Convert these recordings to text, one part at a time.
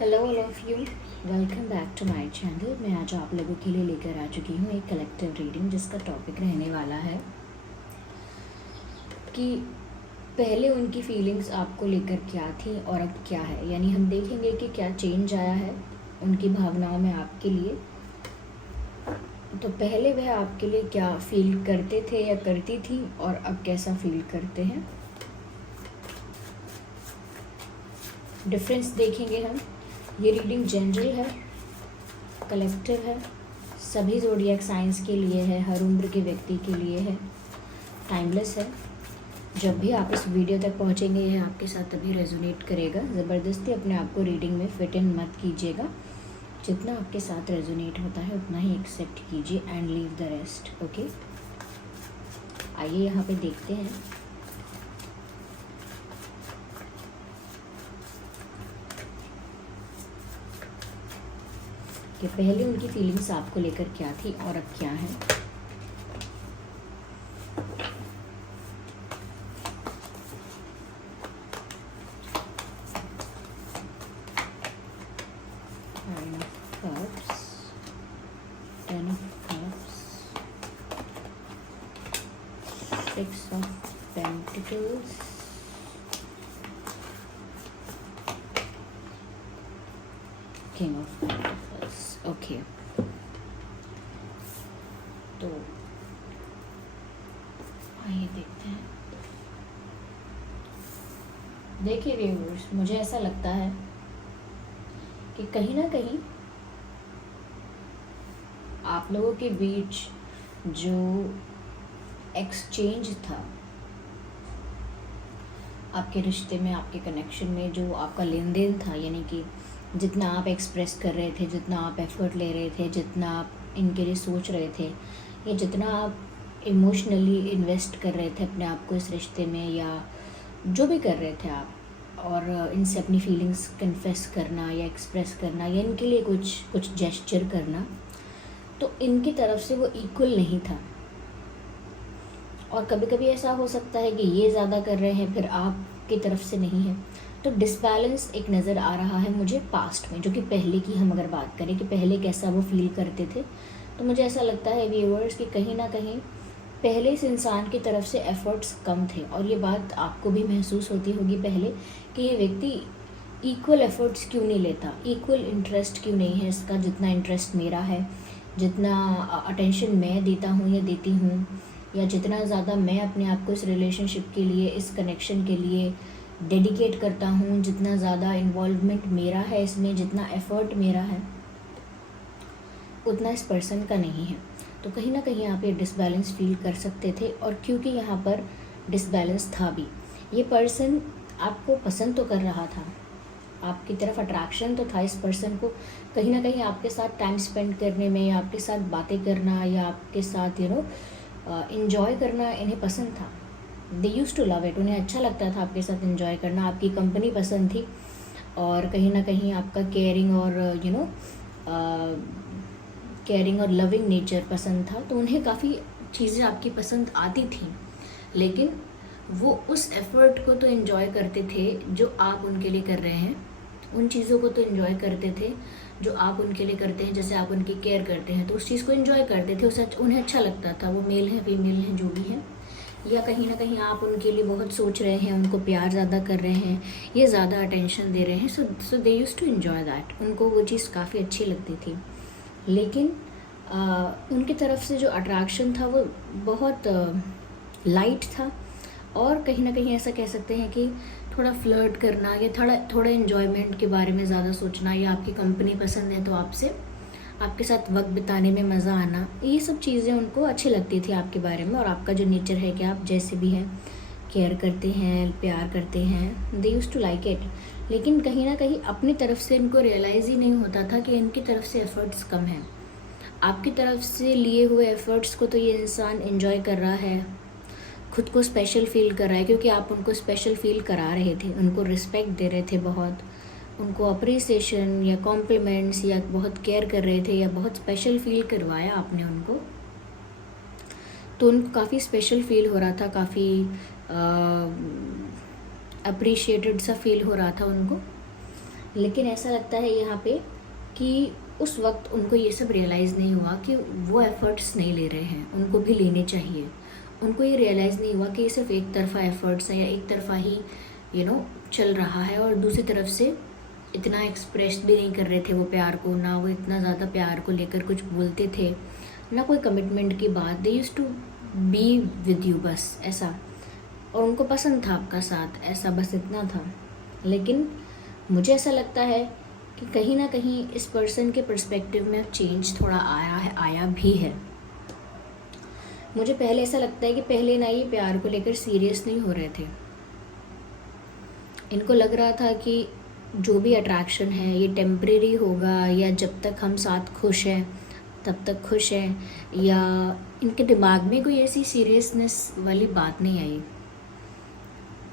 Hello all of you, welcome back to my channel. मैं आज आप लोगों के लिए लेकर आ चुकी हूँ एक कलेक्टिव रीडिंग जिसका टॉपिक रहने वाला है कि पहले उनकी फीलिंग्स आपको लेकर क्या थी और अब क्या है। यानी हम देखेंगे कि क्या चेंज आया है उनकी भावनाओं में आपके लिए। तो पहले वह आपके लिए क्या फील करते थे या करती थी और अब कैसा फील करते हैं, डिफरेंस देखेंगे हम। ये रीडिंग जनरल है, कलेक्टिव है, सभी ज़ोडिएक साइंस के लिए है, हर उम्र के व्यक्ति के लिए है, टाइमलेस है। जब भी आप इस वीडियो तक पहुंचेंगे यह आपके साथ तभी रेजोनेट करेगा। ज़बरदस्ती अपने आप को रीडिंग में फिट इन मत कीजिएगा। जितना आपके साथ रेजोनेट होता है उतना ही एक्सेप्ट कीजिए and leave the rest. Okay, आइए यहाँ पे देखते हैं कि पहले उनकी फीलिंग्स आपको लेकर क्या थी और अब क्या है। Nine of Cups, Ten of Cups, Six of Pentacles, King of Pentacles। Okay, तो आइए देखते हैं। देखिए व्यूअर्स, मुझे ऐसा लगता है कि कहीं ना कहीं आप लोगों के बीच जो एक्सचेंज था, आपके रिश्ते में, आपके कनेक्शन में जो आपका लेन देन था, यानी कि जितना आप एक्सप्रेस कर रहे थे, जितना आप एफर्ट ले रहे थे, जितना आप इनके लिए सोच रहे थे, या जितना आप इमोशनली इन्वेस्ट कर रहे थे अपने आप को इस रिश्ते में, या जो भी कर रहे थे आप, और इनसे अपनी फीलिंग्स कन्फेस करना या एक्सप्रेस करना या इनके लिए कुछ जेस्चर करना, तो इनकी तरफ से वो इक्वल नहीं था। और कभी कभी ऐसा हो सकता है कि ये ज़्यादा कर रहे हैं फिर आपकी तरफ से नहीं है। तो डिसबैलेंस एक नज़र आ रहा है मुझे पास्ट में, जो कि पहले की हम अगर बात करें कि पहले कैसा वो फील करते थे, तो मुझे ऐसा लगता है व्यूअर्स कि कहीं ना कहीं पहले इस इंसान की तरफ से एफर्ट्स कम थे। और ये बात आपको भी महसूस होती होगी पहले कि ये व्यक्ति इक्वल एफर्ट्स क्यों नहीं लेता, इक्वल इंटरेस्ट क्यों नहीं है इसका, जितना इंटरेस्ट मेरा है, जितना अटेंशन मैं देता हूँ या देती हूँ, या जितना ज़्यादा मैं अपने आप को इस रिलेशनशिप के लिए, इस कनेक्शन के लिए डेडिकेट करता हूँ, जितना ज़्यादा इन्वॉल्वमेंट मेरा है इसमें, जितना एफर्ट मेरा है, उतना इस पर्सन का नहीं है। तो कहीं ना कहीं आप ये डिसबैलेंस फील कर सकते थे। और क्योंकि यहाँ पर डिसबैलेंस था भी, ये पर्सन आपको पसंद तो कर रहा था, आपकी तरफ अट्रैक्शन तो था इस पर्सन को, कहीं ना कहीं आपके साथ टाइम स्पेंड करने में, या आपके साथ बातें करना, या आपके साथ इंजॉय करना इन्हें पसंद था। दे यूज़ टू लव इट, उन्हें अच्छा लगता था आपके साथ इंजॉय करना, आपकी कंपनी पसंद थी, और कहीं ना कहीं आपका केयरिंग और केयरिंग और लविंग नेचर पसंद था। तो उन्हें काफ़ी चीज़ें आपकी पसंद आती थी, लेकिन वो उस एफ़र्ट को तो एंजॉय करते थे जो आप उनके लिए कर रहे हैं, उन चीज़ों को तो एंजॉय करते थे जो आप उनके लिए करते हैं। जैसे आप उनकी केयर करते हैं तो उस चीज़ को एंजॉय करते थे, उसे उन्हें अच्छा लगता था, वो मेल है फीमेल है जो भी है। या कहीं ना कहीं आप उनके लिए बहुत सोच रहे हैं, उनको प्यार ज़्यादा कर रहे हैं, ये ज़्यादा अटेंशन दे रहे हैं। सो दे यूज़ टू एंजॉय दैट, उनको वो चीज़ काफ़ी अच्छी लगती थी। लेकिन उनकी तरफ से जो अट्रैक्शन था वो बहुत लाइट था, और कहीं ना कहीं ऐसा कह सकते हैं कि थोड़ा फ्लर्ट करना, या थोड़ा एन्जॉयमेंट के बारे में ज़्यादा सोचना, या आपकी कंपनी पसंद है तो आपके साथ वक्त बिताने में मज़ा आना, ये सब चीज़ें उनको अच्छी लगती थी आपके बारे में। और आपका जो नेचर है कि आप जैसे भी हैं केयर करते हैं, प्यार करते हैं, दे यूज़ टू लाइक इट। लेकिन कहीं ना कहीं अपनी तरफ से इनको रियलाइज़ ही नहीं होता था कि इनकी तरफ से एफ़र्ट्स कम हैं। आपकी तरफ से लिए हुए एफ़र्ट्स को तो ये इंसान एंजॉय कर रहा है, खुद को स्पेशल फील कर रहा है, क्योंकि आप उनको स्पेशल फील करा रहे थे, उनको रिस्पेक्ट दे रहे थे बहुत, उनको अप्रिसिएशन या कॉम्प्लीमेंट्स या बहुत केयर कर रहे थे, या बहुत स्पेशल फील करवाया आपने उनको। तो उनको काफ़ी स्पेशल फील हो रहा था, काफ़ी अप्रिशिएटेड सा फील हो रहा था उनको। लेकिन ऐसा लगता है यहाँ पे कि उस वक्त उनको ये सब रियलाइज़ नहीं हुआ कि वो एफ़र्ट्स नहीं ले रहे हैं, उनको भी लेने चाहिए। उनको ये रियलाइज़ नहीं हुआ कि ये सिर्फ एक तरफ़ा एफ़र्ट्स है या एक तरफ़ा ही चल रहा है, और दूसरी तरफ से इतना एक्सप्रेस भी नहीं कर रहे थे वो प्यार को, ना वो इतना ज़्यादा प्यार को लेकर कुछ बोलते थे, ना कोई कमिटमेंट की बात। They use to be with you, बस ऐसा, और उनको पसंद था आपका साथ, ऐसा बस इतना था। लेकिन मुझे ऐसा लगता है कि कहीं ना कहीं इस पर्सन के पर्सपेक्टिव में चेंज थोड़ा आया भी है। मुझे पहले ऐसा लगता है कि पहले ना ये प्यार को लेकर सीरियस नहीं हो रहे थे। इनको लग रहा था कि जो भी अट्रैक्शन है ये टेम्परेरी होगा, या जब तक हम साथ खुश हैं तब तक खुश हैं, या इनके दिमाग में कोई ऐसी सीरियसनेस वाली बात नहीं आई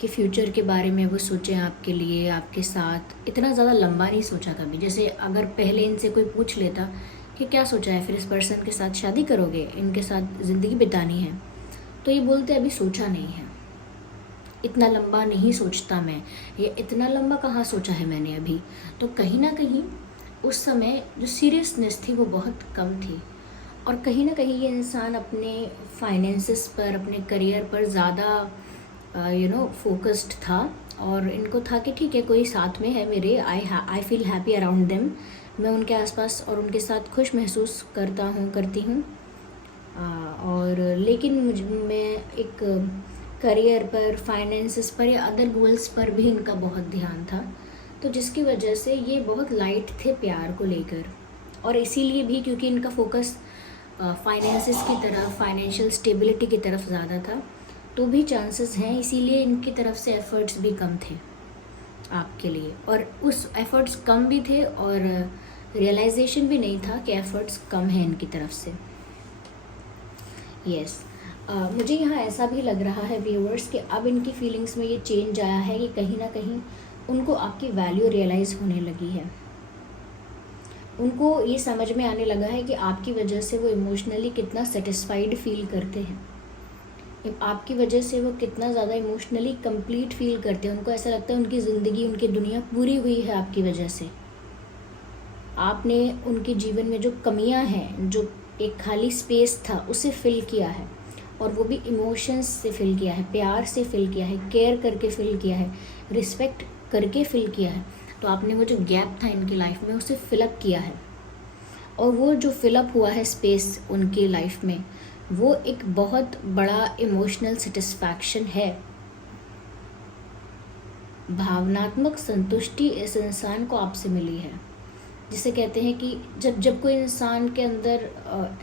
कि फ्यूचर के बारे में वो सोचें आपके लिए, आपके साथ। इतना ज़्यादा लंबा नहीं सोचा कभी। जैसे अगर पहले इनसे कोई पूछ लेता कि क्या सोचा है, फिर इस पर्सन के साथ शादी करोगे, इनके साथ ज़िंदगी बितानी है, तो ये बोलते अभी सोचा नहीं है, इतना लंबा नहीं सोचता मैं, ये इतना लंबा कहाँ सोचा है मैंने अभी। तो कहीं ना कहीं उस समय जो सीरियसनेस थी वो बहुत कम थी, और कहीं ना कहीं ये इंसान अपने फाइनेंसेस पर, अपने करियर पर ज़्यादा फोकस्ड था, और इनको था कि ठीक है कोई साथ में है मेरे, I feel happy around them, मैं उनके आसपास और उनके साथ खुश महसूस करती हूँ। और लेकिन मैं एक करियर पर, फाइनेंसेस पर या अदर गोल्स पर भी इनका बहुत ध्यान था, तो जिसकी वजह से ये बहुत लाइट थे प्यार को लेकर। और इसीलिए भी क्योंकि इनका फोकस फाइनेंसेस की तरफ, फाइनेंशियल स्टेबिलिटी की तरफ ज़्यादा था, तो भी चांसेस हैं, इसीलिए इनकी तरफ से एफ़र्ट्स भी कम थे आपके लिए, और उस एफ़र्ट्स कम भी थे और रियलाइजेशन भी नहीं था कि एफ़र्ट्स कम हैं इनकी तरफ से। यस, मुझे यहाँ ऐसा भी लग रहा है व्यूअर्स कि अब इनकी फीलिंग्स में ये चेंज आया है कि कहीं ना कहीं उनको आपकी वैल्यू रियलाइज़ होने लगी है। उनको ये समझ में आने लगा है कि आपकी वजह से वो इमोशनली कितना सेटिस्फाइड फील करते हैं, आपकी वजह से वो कितना ज़्यादा इमोशनली कंप्लीट फील करते हैं। उनको ऐसा लगता है उनकी ज़िंदगी, उनकी दुनिया पूरी हुई है आपकी वजह से। आपने उनके जीवन में जो कमियां हैं, जो एक खाली स्पेस था, उसे फिल किया है, और वो भी इमोशंस से फिल किया है, प्यार से फिल किया है, केयर करके फिल किया है, रिस्पेक्ट करके फिल किया है। तो आपने वो जो गैप था इनकी लाइफ में उसे फिलअप किया है, और वो जो फिलअप हुआ है स्पेस उनकी लाइफ में, वो एक बहुत बड़ा इमोशनल सेटिस्फैक्शन है। भावनात्मक संतुष्टि इस इंसान को आपसे मिली है। जिसे कहते हैं कि जब कोई इंसान के अंदर,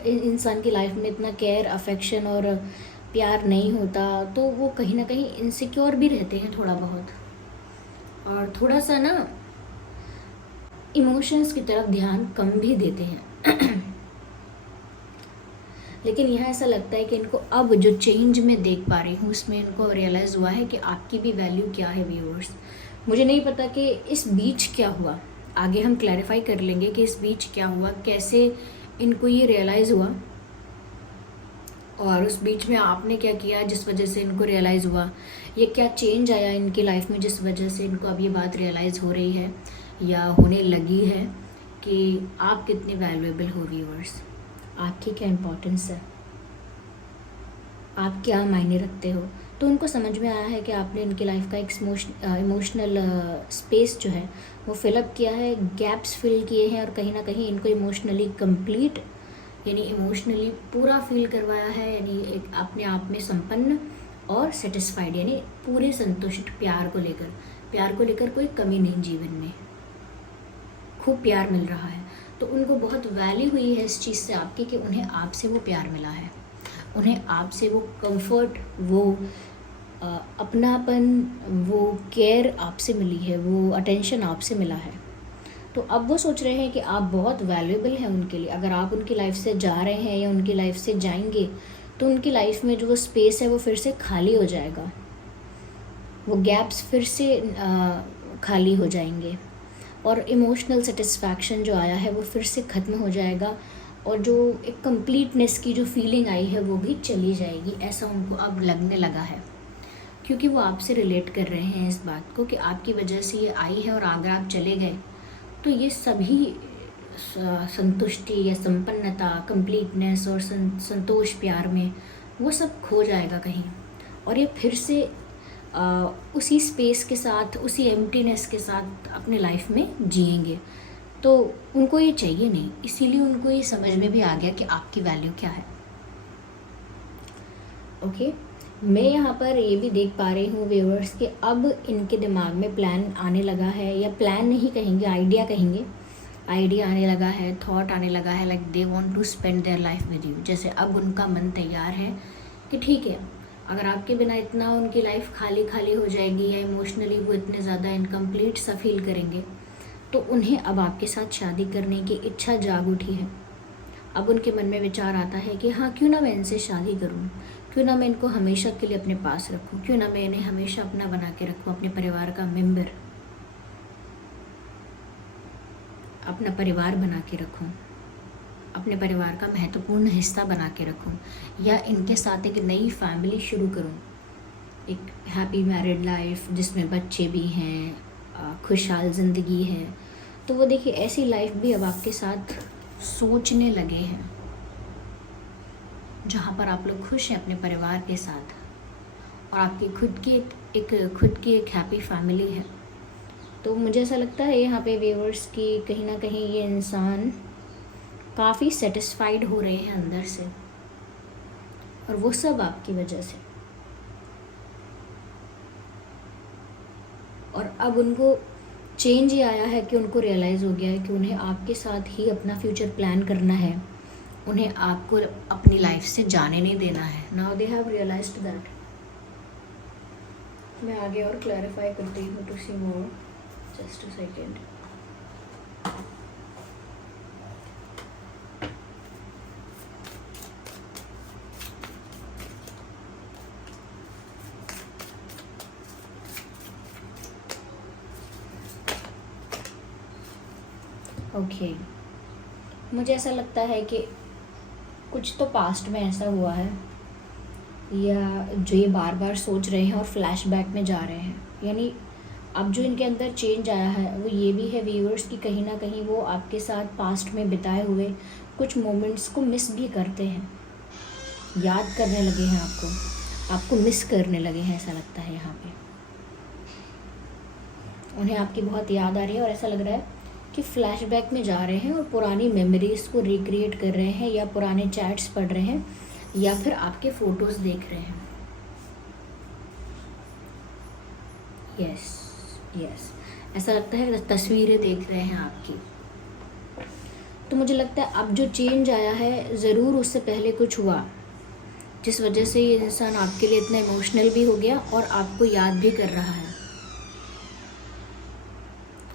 इंसान की लाइफ में इतना केयर, अफेक्शन और प्यार नहीं होता, तो वो कहीं ना कहीं इनसिक्योर भी रहते हैं थोड़ा बहुत, और थोड़ा सा ना इमोशंस की तरफ ध्यान कम भी देते हैं। लेकिन यहाँ ऐसा लगता है कि इनको अब जो चेंज मैं देख पा रही हूँ उसमें इनको रियलाइज़ हुआ है कि आपकी भी वैल्यू क्या है व्यूअर्स। मुझे नहीं पता कि इस बीच क्या हुआ, आगे हम क्लैरिफाई कर लेंगे कि इस बीच क्या हुआ, कैसे इनको ये रियलाइज़ हुआ, और उस बीच में आपने क्या किया जिस वजह से इनको रियलाइज़ हुआ, ये क्या चेंज आया इनकी लाइफ में जिस वजह से इनको अब ये बात रियलाइज़ हो रही है या होने लगी है कि आप कितने वैल्यूएबल हो व्यूअर्स, आपकी क्या इम्पोर्टेंस है, आप क्या मायने रखते हो। तो उनको समझ में आया है कि आपने इनकी लाइफ का एक इमोशनल स्पेस जो है वो फिलअप किया है, गैप्स फिल किए हैं, और कहीं ना कहीं इनको इमोशनली कंप्लीट, यानी इमोशनली पूरा फील करवाया है, यानी एक अपने आप में संपन्न और सेटिस्फाइड, यानी पूरे संतुष्ट। प्यार को लेकर कोई कमी नहीं, जीवन में खूब प्यार मिल रहा है। तो उनको बहुत वैल्यू हुई है इस चीज़ से आपकी कि उन्हें आपसे वो प्यार मिला है, उन्हें आपसे वो कंफर्ट, वो अपनापन, वो केयर आपसे मिली है, वो अटेंशन आपसे मिला है। तो अब वो सोच रहे हैं कि आप बहुत वैल्यूएबल हैं उनके लिए। अगर आप उनकी लाइफ से जा रहे हैं या उनकी लाइफ से जाएंगे तो उनकी लाइफ में जो वो स्पेस है वो फिर से खाली हो जाएगा, वो गैप्स फिर से खाली हो जाएंगे, और इमोशनल सेटिस्फैक्शन जो आया है वो फिर से ख़त्म हो जाएगा, और जो एक कंप्लीटनेस की जो फीलिंग आई है वो भी चली जाएगी, ऐसा उनको अब लगने लगा है। क्योंकि वो आपसे रिलेट कर रहे हैं इस बात को कि आपकी वजह से ये आई है और अगर आप चले गए तो ये सभी संतुष्टि या संपन्नता, कंप्लीटनेस और संतोष प्यार में वो सब खो जाएगा कहीं, और ये फिर से उसी स्पेस के साथ, उसी एम्प्टीनेस के साथ अपनी लाइफ में जिएंगे। तो उनको ये चाहिए नहीं, इसीलिए उनको ये समझ में भी आ गया कि आपकी वैल्यू क्या है। ओके, मैं यहाँ पर ये भी देख पा रही हूँ व्यूअर्स कि अब इनके दिमाग में प्लान आने लगा है, या प्लान नहीं कहेंगे, आइडिया कहेंगे, आइडिया आने लगा है, थॉट आने लगा है, like they want to spend their life with you. जैसे अब उनका मन तैयार है कि ठीक है, अगर आपके बिना इतना उनकी लाइफ खाली खाली हो जाएगी या इमोशनली वो इतने ज़्यादा इनकम्प्लीट सा फील करेंगे, तो उन्हें अब आपके साथ शादी करने की इच्छा जाग उठी है। अब उनके मन में विचार आता है कि हाँ, क्यों ना मैं इनसे शादी करूँ, क्यों ना मैं इनको हमेशा के लिए अपने पास रखूँ, क्यों ना मैं इन्हें हमेशा अपना बना के रखूँ, अपने परिवार का मेंबर, अपना परिवार बना के रखूँ, अपने परिवार का महत्वपूर्ण हिस्सा बना के रखूँ, या इनके साथ एक नई फैमिली शुरू करूँ, एक हैप्पी मैरिड लाइफ जिसमें बच्चे भी हैं, खुशहाल ज़िंदगी है। तो वो देखिए ऐसी लाइफ भी अब आपके साथ सोचने लगे हैं, जहाँ पर आप लोग खुश हैं अपने परिवार के साथ, और आपकी खुद की एक हैप्पी फैमिली है। तो मुझे ऐसा लगता है यहाँ पे व्यूअर्स की कहीं ना कहीं ये इंसान काफ़ी सेटिस्फाइड हो रहे हैं अंदर से, और वो सब आपकी वजह से। और अब उनको चेंज ही आया है कि उनको रियलाइज़ हो गया है कि उन्हें आपके साथ ही अपना फ्यूचर प्लान करना है, उन्हें आपको अपनी लाइफ से जाने नहीं देना है। Now they have realised that. मैं आगे और क्लैरिफाई करती हूँ to see more, just a second. Okay, मुझे ऐसा लगता है कि कुछ तो पास्ट में ऐसा हुआ है, या जो ये बार बार सोच रहे हैं और फ्लैशबैक में जा रहे हैं। यानी अब जो इनके अंदर चेंज आया है वो ये भी है व्यूअर्स की कहीं ना कहीं वो आपके साथ पास्ट में बिताए हुए कुछ मोमेंट्स को मिस भी करते हैं, याद करने लगे हैं, आपको मिस करने लगे हैं, ऐसा लगता है यहाँ पे उन्हें आपकी बहुत याद आ रही है, और ऐसा लग रहा है कि फ्लैशबैक में जा रहे हैं और पुरानी मेमोरीज़ को रिक्रिएट कर रहे हैं, या पुराने चैट्स पढ़ रहे हैं, या फिर आपके फ़ोटोज़ देख रहे हैं। यस, ऐसा लगता है तस्वीरें देख रहे हैं आपकी। तो मुझे लगता है अब जो चेंज आया है ज़रूर उससे पहले कुछ हुआ, जिस वजह से ये इंसान आपके लिए इतना इमोशनल भी हो गया और आपको याद भी कर रहा है,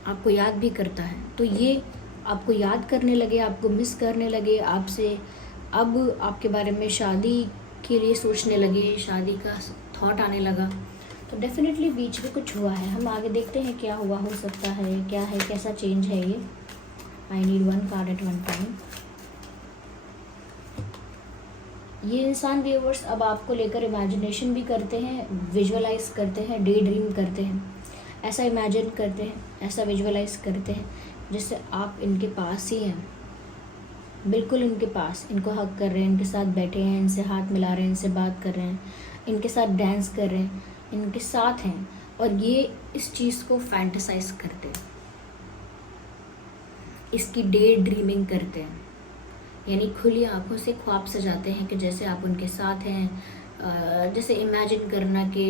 आपको याद भी करता है। तो ये आपको याद करने लगे, आपको मिस करने लगे आपसे, अब आपके बारे में शादी के लिए सोचने लगे, शादी का थॉट आने लगा। तो डेफिनेटली बीच में कुछ हुआ है। हम आगे देखते हैं क्या हुआ हो सकता है, क्या है, कैसा चेंज है ये। I need one card at one time. ये इंसान व्यूअर्स अब आपको लेकर इमेजिनेशन भी करते हैं, विजुअलाइज करते हैं, डे ड्रीम करते हैं, ऐसा इमेजिन करते हैं, ऐसा विजुअलाइज करते हैं जिससे आप इनके पास ही हैं, बिल्कुल इनके पास, इनको हक कर रहे हैं, इनके साथ बैठे हैं, इनसे हाथ मिला रहे हैं, इनसे बात कर रहे हैं, इनके साथ डांस कर रहे हैं, इनके साथ हैं, और ये इस चीज़ को फैंटेसाइज करते हैं, इसकी डे ड्रीमिंग करते हैं, यानी खुली आंखों से ख्वाब सजाते हैं कि जैसे आप उनके साथ हैं। जैसे इमेजिन करना कि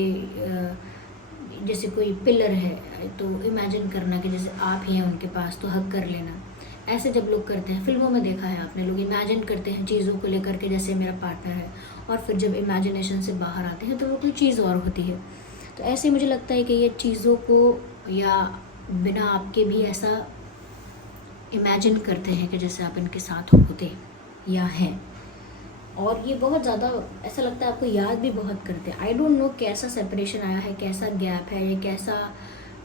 जैसे कोई पिलर है तो इमेजिन करना कि जैसे आप ही हैं उनके पास, तो हक कर लेना। ऐसे जब लोग करते हैं, फिल्मों में देखा है आपने, लोग इमेजिन करते हैं चीज़ों को लेकर के जैसे मेरा पार्टनर है, और फिर जब इमेजिनेशन से बाहर आते हैं तो वो कोई चीज़ और होती है। तो ऐसे मुझे लगता है कि ये चीज़ों को या बिना आपके भी ऐसा इमेजिन करते हैं कि जैसे आप इनके साथ होते या हैं, और ये बहुत ज़्यादा ऐसा लगता है आपको याद भी बहुत करते हैं। आई डोंट नो कैसा सेपरेशन आया है, कैसा गैप है, ये कैसा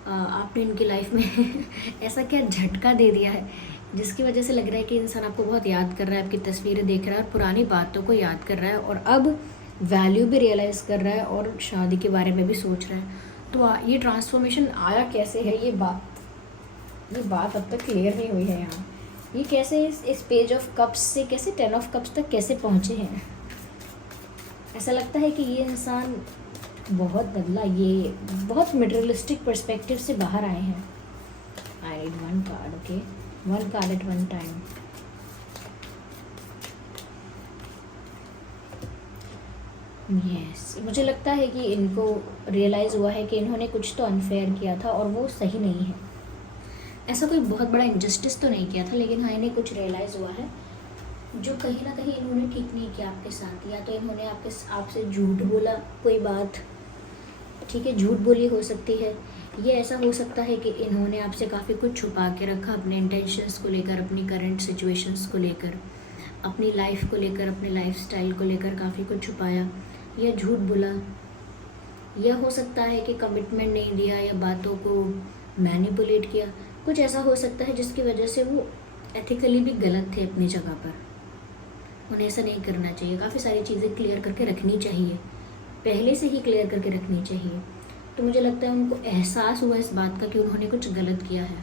आपने इनकी लाइफ में ऐसा क्या झटका दे दिया है जिसकी वजह से लग रहा है कि इंसान आपको बहुत याद कर रहा है, आपकी तस्वीरें देख रहा है और पुरानी बातों को याद कर रहा है, और अब वैल्यू भी रियलाइज़ कर रहा है और शादी के बारे में भी सोच रहा है। तो ये ट्रांसफॉर्मेशन आया कैसे है, ये बात अब तक क्लियर नहीं हुई है यहाँ। ये कैसे इस पेज ऑफ कप्स से कैसे 10 ऑफ कप्स तक कैसे पहुँचे हैं। ऐसा लगता है कि ये इंसान बहुत बदला, ये बहुत मटेरियलिस्टिक पर्सपेक्टिव से बाहर आए हैं। I need one card, okay, one card at one time. Yes, मुझे लगता है कि इनको रियलाइज़ हुआ है कि इन्होंने कुछ तो अनफेयर किया था और वो सही नहीं है। ऐसा कोई बहुत बड़ा इनजस्टिस तो नहीं किया था, लेकिन हाँ इन्हें कुछ रियलाइज़ हुआ है जो कहीं ना कहीं इन्होंने ठीक नहीं किया आपके साथ। या तो इन्होंने आपसे झूठ बोला कोई बात, ठीक है, झूठ बोली हो सकती है। ये ऐसा हो सकता है कि इन्होंने आपसे काफ़ी कुछ छुपा के रखा अपने इंटेंशंस को लेकर, अपनी करंट सिचुएशंस को लेकर, अपनी लाइफ को लेकर, अपने लाइफस्टाइल को लेकर काफ़ी कुछ छुपाया या झूठ बोला। यह हो सकता है कि कमिटमेंट नहीं दिया या बातों को मैनिपुलेट किया। कुछ ऐसा हो सकता है जिसकी वजह से वो एथिकली भी गलत थे अपनी जगह पर। उन्हें ऐसा नहीं करना चाहिए। काफ़ी सारी चीज़ें क्लियर करके रखनी चाहिए, पहले से ही क्लियर करके रखनी चाहिए। तो मुझे लगता है उनको एहसास हुआ इस बात का कि उन्होंने कुछ गलत किया है,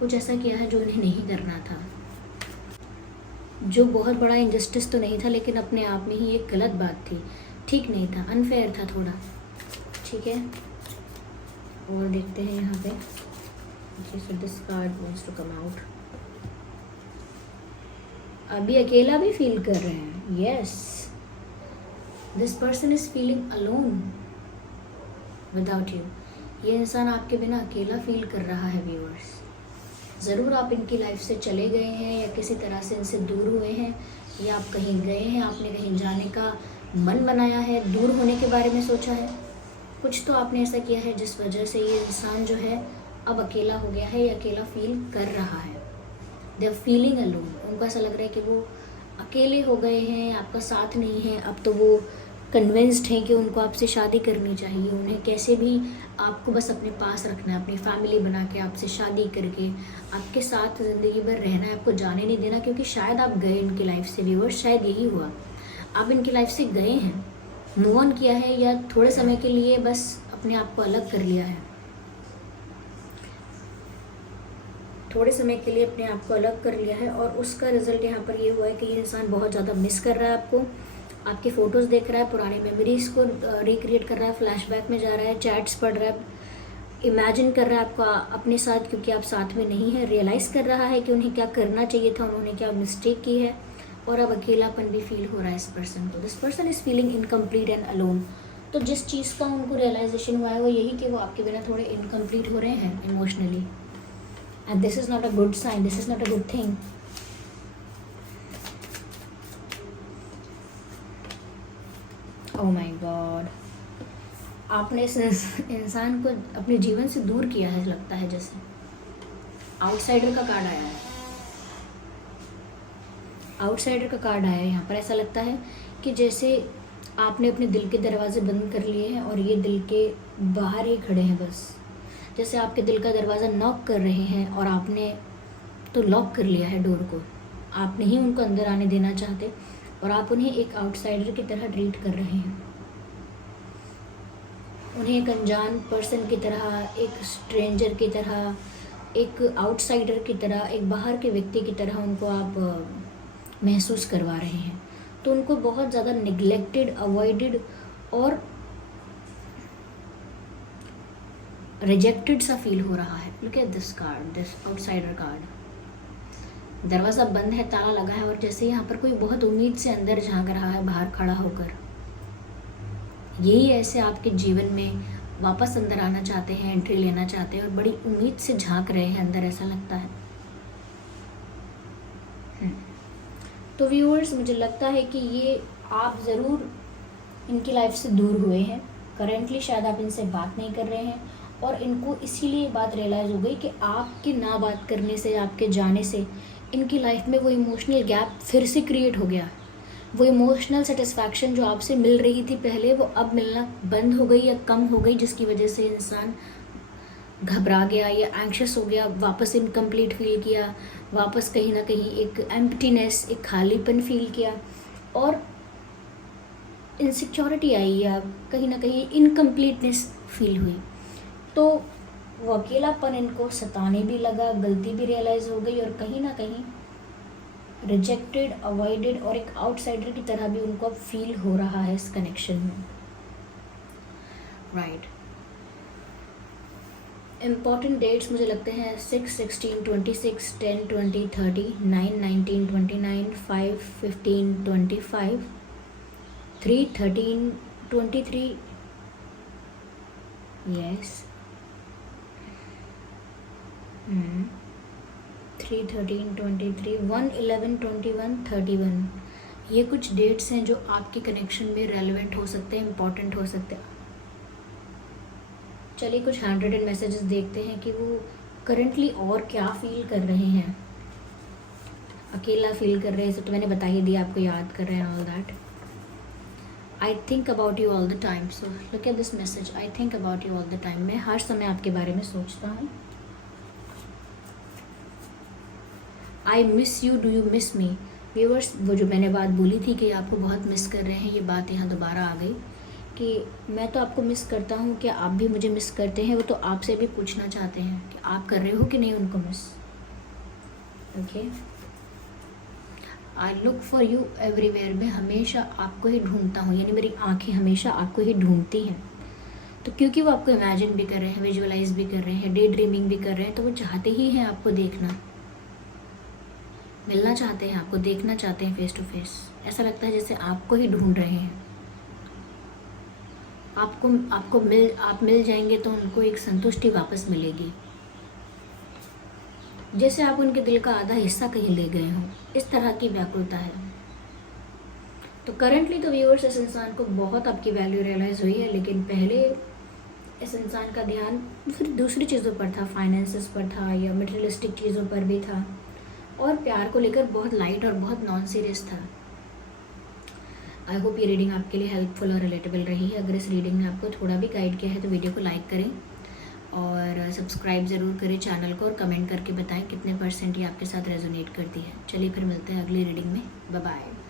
कुछ ऐसा किया है जो उन्हें नहीं करना था, जो बहुत बड़ा इनजस्टिस तो नहीं था लेकिन अपने आप में ही एक गलत बात थी, ठीक नहीं था, अनफेयर था थोड़ा, ठीक है। और देखते हैं यहाँ पे, this card wants to come out. अभी अकेला भी फील कर रहे हैं। Yes, this person is feeling alone without you. ये इंसान आपके बिना अकेला फील कर रहा है व्यूअर्स। ज़रूर आप इनकी लाइफ से चले गए हैं या किसी तरह से इनसे दूर हुए हैं, या आप कहीं गए हैं, आपने कहीं जाने का मन बनाया है, दूर होने के बारे में सोचा है। कुछ तो आपने ऐसा किया है जिस वजह से ये इंसान जो है अब अकेला हो गया है या अकेला फील कर रहा है। They are feeling alone. उनको ऐसा लग रहा है कि वो अकेले हो गए हैं, आपका साथ नहीं है। अब तो वो कन्विंस्ड हैं कि उनको आपसे शादी करनी चाहिए। उन्हें कैसे भी आपको बस अपने पास रखना है, अपनी फैमिली बना के आपसे शादी करके आपके साथ ज़िंदगी भर रहना है, आपको जाने नहीं देना। क्योंकि शायद आप गए इनकी लाइफ से व्यूअर्स, शायद यही हुआ, आप इनकी लाइफ से गए हैं, मूव ऑन किया है, या थोड़े समय के लिए बस अपने आप को अलग कर लिया है, थोड़े समय के लिए अपने आप को अलग कर लिया है। और उसका रिजल्ट यहाँ पर ये हुआ है कि ये इंसान बहुत ज़्यादा मिस कर रहा है आपको, आपके फ़ोटोज़ देख रहा है, पुरानी मेमोरीज़ को रिक्रिएट कर रहा है, फ्लैशबैक में जा रहा है, चैट्स पढ़ रहा है, इमेजिन कर रहा है आपको अपने साथ, क्योंकि आप साथ में नहीं है। रियलाइज़ कर रहा है कि उन्हें क्या करना चाहिए था, उन्होंने क्या मिस्टेक की है, और अब अकेलापन भी फील हो रहा है इस पर्सन को। This person is feeling incomplete and alone. तो जिस चीज़ का उनको रियलाइजेशन हुआ है वो यही कि वो आपके बिना थोड़े इनकम्प्लीट हो रहे हैं emotionally, and this is not a good sign, this is not a good thing. Oh my God, आपने इस इंसान को अपने जीवन से दूर किया है लगता है। जैसे आउटसाइडर का कार्ड आया है, आउटसाइडर का कार्ड आया है यहाँ पर। ऐसा लगता है कि जैसे आपने अपने दिल के दरवाजे बंद कर लिए हैं और ये दिल के बाहर ही खड़े हैं बस। जैसे आपके दिल का दरवाज़ा नॉक कर रहे हैं और आपने तो लॉक कर लिया है डोर को, आप नहीं उनको अंदर आने देना चाहते और आप उन्हें एक आउटसाइडर की तरह ट्रीट कर रहे हैं। उन्हें एक अनजान पर्सन की तरह, एक स्ट्रेंजर की तरह, एक आउटसाइडर की तरह, एक बाहर के व्यक्ति की तरह उनको आप महसूस करवा रहे हैं। तो उनको बहुत ज़्यादा निगलेक्टेड, अवॉइडेड और रिजेक्टेड सा फील हो रहा है। Look at this card, this outsider card. दरवाज़ा बंद है, ताला लगा है, और जैसे यहाँ पर कोई बहुत उम्मीद से अंदर झांक रहा है बाहर खड़ा होकर। यही ऐसे आपके जीवन में वापस अंदर आना चाहते हैं, एंट्री लेना चाहते हैं और बड़ी उम्मीद से झांक रहे हैं अंदर, ऐसा लगता है। तो व्यूअर्स, मुझे लगता है कि ये आप ज़रूर इनकी लाइफ से दूर हुए हैं। करेंटली शायद आप इनसे बात नहीं कर रहे हैं और इनको इसीलिए बात रियलाइज़ हो गई कि आपके ना बात करने से, आपके जाने से इनकी लाइफ में वो इमोशनल गैप फिर से क्रिएट हो गया। वो इमोशनल सेटिस्फैक्शन जो आपसे मिल रही थी पहले, वो अब मिलना बंद हो गई या कम हो गई, जिसकी वजह से इंसान घबरा गया या एंग्शियस हो गया, वापस इनकम्प्लीट फील किया, वापस कहीं ना कहीं एक एम्प्टीनेस, एक खालीपन फील किया। और इनसिक्योरिटी आई या कहीं ना कहीं इनकम्प्लीटनेस फील हुई, तो वो अकेलापन इनको सताने भी लगा, गलती भी रियलाइज़ हो गई और कहीं ना कहीं रिजेक्टेड, अवॉइडेड और एक आउटसाइडर की तरह भी उनको अब फील हो रहा है इस कनेक्शन में, राइट। इम्पॉर्टेंट डेट्स मुझे लगते हैं 6, 16, 26, 10, 20, 30, 9, 19, 29, 5, 15, 25, 3, 13, 23, यस, 3, 13, 23, 1, 11, 21, 31, ये कुछ डेट्स हैं जो आपके कनेक्शन में रेलेवेंट हो सकते हैं, इम्पॉर्टेंट हो सकते हैं। चलिए कुछ हैंड रिटन मैसेजेस देखते हैं कि वो करंटली और क्या फील कर रहे हैं। अकेला फील कर रहे हैं, सब तो मैंने बता ही दिया, आपको याद कर रहे हैं, all that. I think about you all the time, so look at this message, I think about you all the time. मैं हर समय आपके बारे में सोचता हूँ। I miss you, do you miss me. Viewers, वो जो मैंने बात बोली थी कि आपको बहुत मिस कर रहे हैं, ये बात यहाँ दोबारा आ गई कि मैं तो आपको मिस करता हूँ, क्या आप भी मुझे मिस करते हैं। वो तो आपसे भी पूछना चाहते हैं कि आप कर रहे हो कि नहीं उनको miss. Okay, I look for you everywhere, मैं हमेशा आपको ही ढूंढता हूँ, यानी मेरी आंखें हमेशा आपको ही ढूंढती हैं। तो क्योंकि वो आपको इमेजिन भी कर रहे हैं, विजुअलाइज भी कर रहे हैं, डे ड्रीमिंग भी कर रहे हैं, तो वो चाहते ही हैं आपको देखना, मिलना चाहते हैं, आपको देखना चाहते हैं फेस टू फेस। ऐसा लगता है जैसे आपको ही ढूंढ रहे हैं। आप मिल जाएंगे तो उनको एक संतुष्टि वापस मिलेगी, जैसे आप उनके दिल का आधा हिस्सा कहीं ले गए हों, इस तरह की व्याकुलता है। तो करंटली तो व्यूअर्स, इस इंसान को बहुत आपकी वैल्यू रियलाइज़ हुई है, लेकिन पहले इस इंसान का ध्यान फिर दूसरी चीज़ों पर था, फाइनेंसेस पर था या मटेरियलिस्टिक चीज़ों पर भी था, और प्यार को लेकर बहुत लाइट और बहुत नॉन सीरियस था। आई होप ये रीडिंग आपके लिए हेल्पफुल और रिलेटेबल रही है। अगर इस रीडिंग ने आपको थोड़ा भी गाइड किया है तो वीडियो को लाइक करें और सब्सक्राइब ज़रूर करें चैनल को, और कमेंट करके बताएं कितने % ये आपके साथ रेजोनेट करती है। चलिए फिर मिलते हैं अगली रीडिंग में। Bye bye.